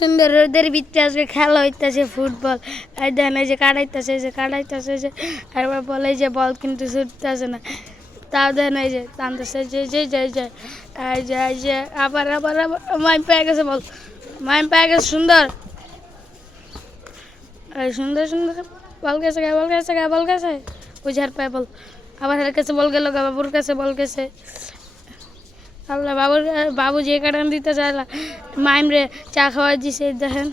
সুন্দর রোদের ভিতরে আজকে খেলা হইতেছে ফুটবল। এই দেখেন এই যে কাটাইতেছে, এই যে কাটাইতেছে, এই যে একবার বলে এই যে বল কিন্তু ছুটতেছে না, তাও দেখেন এই যে টানতেছে, যে যে যে যে এই যে এই যে আবার আবার আবার মাইম পেয়ে গেছে বল, মাইম পেয়ে গেছে সুন্দর, এই সুন্দর সুন্দর বল গেছে বল গেছে বল গেছে, ওই ঝাড় পায় বল, আবার হের কাছে বল গেল, বাবুর কাছে বল গেছে। আল্লাহ বাবু যে কাটান দিতে চাইলা মাইম রে চা খাওয়া দিছে। দেখেন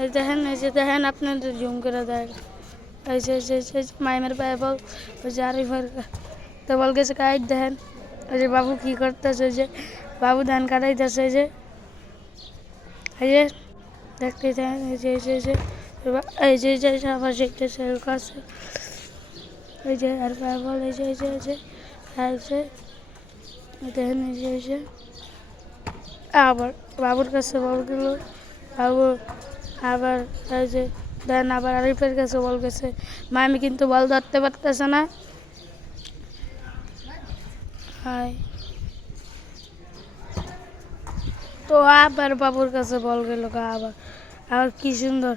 এই দেখেন এই যে দেখেন আপনাদের জুম করে দেয়, এই যে মাইমের পায়ে বল, ওই যে আরিফের তো বল গেছে কাইট। দেখেন ওই যে বাবু কী করতেছে, যে বাবু ধান কাটাইতেছে, এই যে দেখতে দেখেন এই যে এই যে আবার শিখতেছে কাছে, এই যে আর পায়ে বল, এই যে দেখেন এই যে আবার বাবুর কাছে বল গেল, বাবু আবার এই যে দেন আবার আরিফের কাছে বল গেছে, মামি কিন্তু বল ধরতে পারতেছে না। হাই তো আবার বাবুর কাছে বল গেল, আবার আবার কি সুন্দর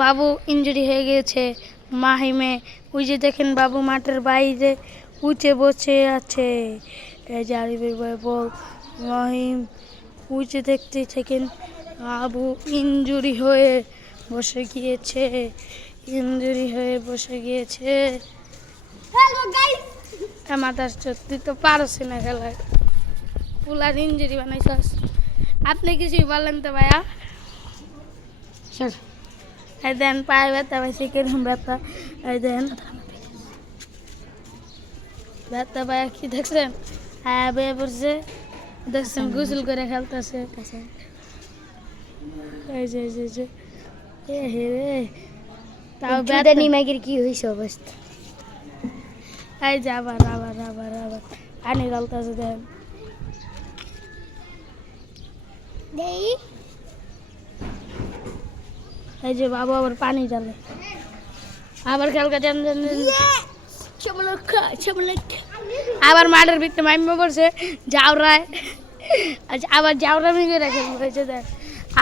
বাবু ইনজুরি হয়ে গেছে মাহিমে। ওই যে দেখেন বাবু মাঠের বাইরে উঁচে বসে আছে, এই যে আরিফের বল মাহিম উঁচে দেখতে থাকেন, বাবু ইনজুরি হয়ে বসে গিয়েছে, ইনজুরি হয়ে বসে গিয়েছে। মাথার সত্যি তো পারছি না খেলায়, পুলার ইনজুরি বানাইছাস। আপনি কিছুই বলেন তো ভাইয়া? এই দেন পায়ে ব্যথা পাইছে, কিরকম ব্যথা, এই দেন ব্যথা পায়ে কি দেখছেন, হ্যাঁ বেয়ে পড়ছে দেখছেন, গোসল করে খেলতেছে। এই যে রে তাও ব্যথা নিমাইকের কি হয়েছে অবস্থা, এই যে আবার আবার আবার আবার পানি গলতেছে। দেন এই যে বাবু আবার পানি ঢালে, আবার খেলকা আবার মাঠের ভিতরে মাইমা পড়ছে জাউরায়, আচ্ছা আবার জাউরা মিগে রেখে হয়েছে। দেখ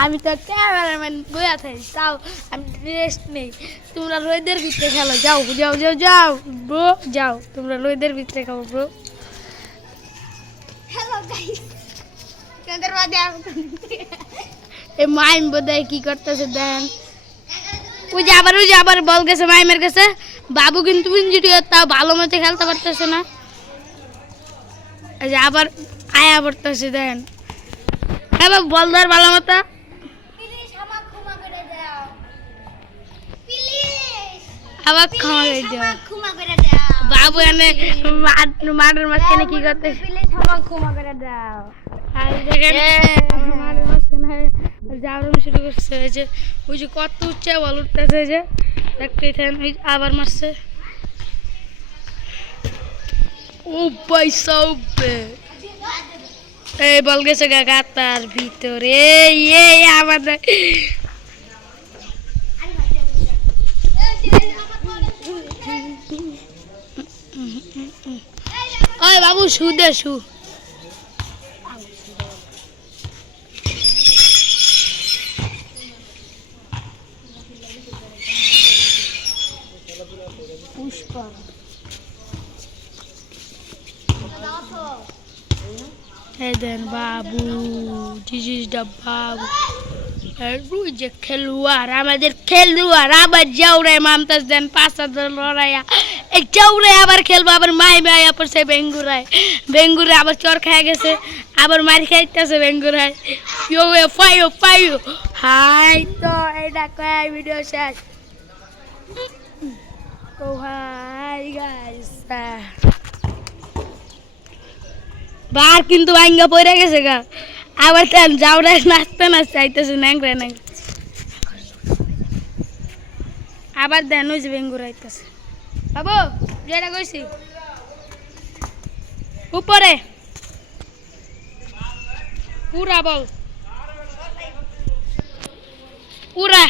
আমি তো ক্যামেরাম্যান বইয়া থাকি, তাও আমি রেস্ট নেই। তোমরা রোদের ভিতরে খেলো, যাও যাও যাও যাও ব্রো, যাও তোমরা রোদের ভিতরে খাও ব্রো। এই মাইম বোধহয় কি করতেছে দেন, ওই যে আবার বল গেছে মাইমের কাছে, বাবু কিন্তু ইনজুরি, তাও ভালো মতো খেলতে পারতেছে না। এই যে আবার আয়া পড়তেছে দেন, হ্যাঁ বাবু বল ধর ভালো মতো, আবার ক্ষমা করে দাও। বাবু এনে মাঠের মাঝখানে কি করতে, ক্ষমা করে দাও। আর দেখেন মাঠের মাঝখানে জাউরামি শুরু করছে, এই যে ওই যে কত উচ্চে বল উঠতেছে, এই যে দেখতেই থাকেন, আবার মারছে। ও পয়সা এই বল গেছে গাতার ভিতরে, এই আমাদের ওই বাবু শুদে শু, পুষ্পা এই দেন বাবু, দিস ইজ দ্য বাবু, ওই যে খেলোয়াড়, আমাদের খেলোয়াড় আবার জাউরায় মামতাজ দেন 5 লড়াইয়া, এই জাউরায় আবার খেলবো, আবার মাই মায়া পড়ছে বেঙ্গুরায়, বেঙ্গুরে আবার চর খেয়ে গেছে, আবার মার খাইতেছে বেঙ্গুরায়, ফাইও হাই। তো এটা কয় ভিডিও শেষ, তো হাই গাইস বার কিন্তু আইঙ্গা পড়ে গেছে গা, আবার তেন জাউরায় নাচতে আইতেছে ন্যাংরা ন্যাংরা, আবার দেন ওই যে বেঙ্গুর আইতেছে। বাবু যেটা কইছি উপরে পুরা বল, পুরা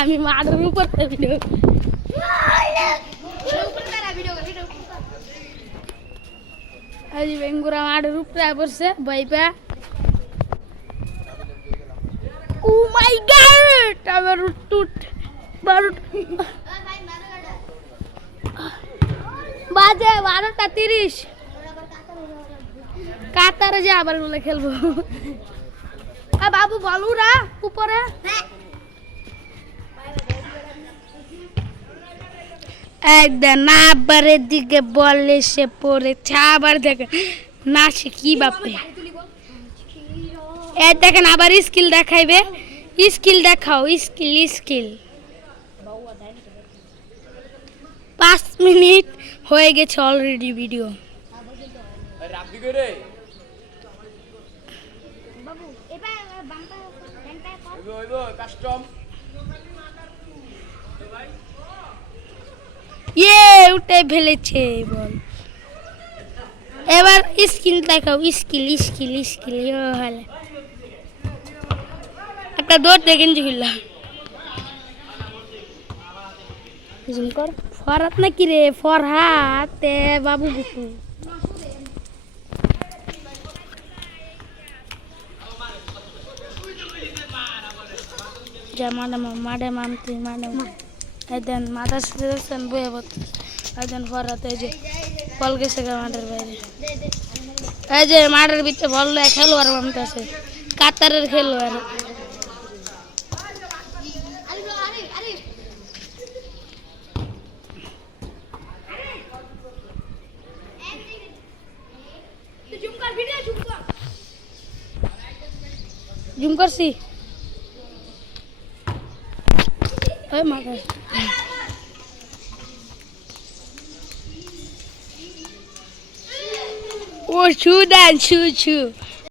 আমি মাঠের উপর আজ বেঙ্গুরা মাঠের উপরে পড়ছে বাইপা ও মাই গড আবার টুট বারুট বাজে 12:30 কাতারে যে আবার বলে খেলবো বাবু বলুরা উপরে একদম আবারের দিকে বল এসে পড়েছে আবার দেখেন না সে কি বাপে এ দেখেন আবার স্কিল দেখাইবে স্কিল দেখাও স্কিল স্কিল 5 মিনিট হয়ে গেছে অলরেডি ভিডিও রাব্বি করে বাবু এটা বাংলা ব্যাংকটা কর ওইব কাস্টম উঠে ফেলেছে বল এবার স্কিল দেখাও স্কিল স্কিল স্কিল হলে একটা দৌড় দেখেন জিগুলা জুম কর ফরহাত নাকি রে ফরহাত বাবু বুকু যা ম্যাডাম তুই ম্যাডাম এদিন মাথা সুযোগ বয়ে পড়তে এদিন ফরহাতে যে বল গেছে মাঠের বাইরে এই যে মাঠের ভিতরে বল খেলোয়াড় মানতেছে কাতারের খেলোয়াড় জুম করছি ওই মাথা ও ছু দেন ছু ছু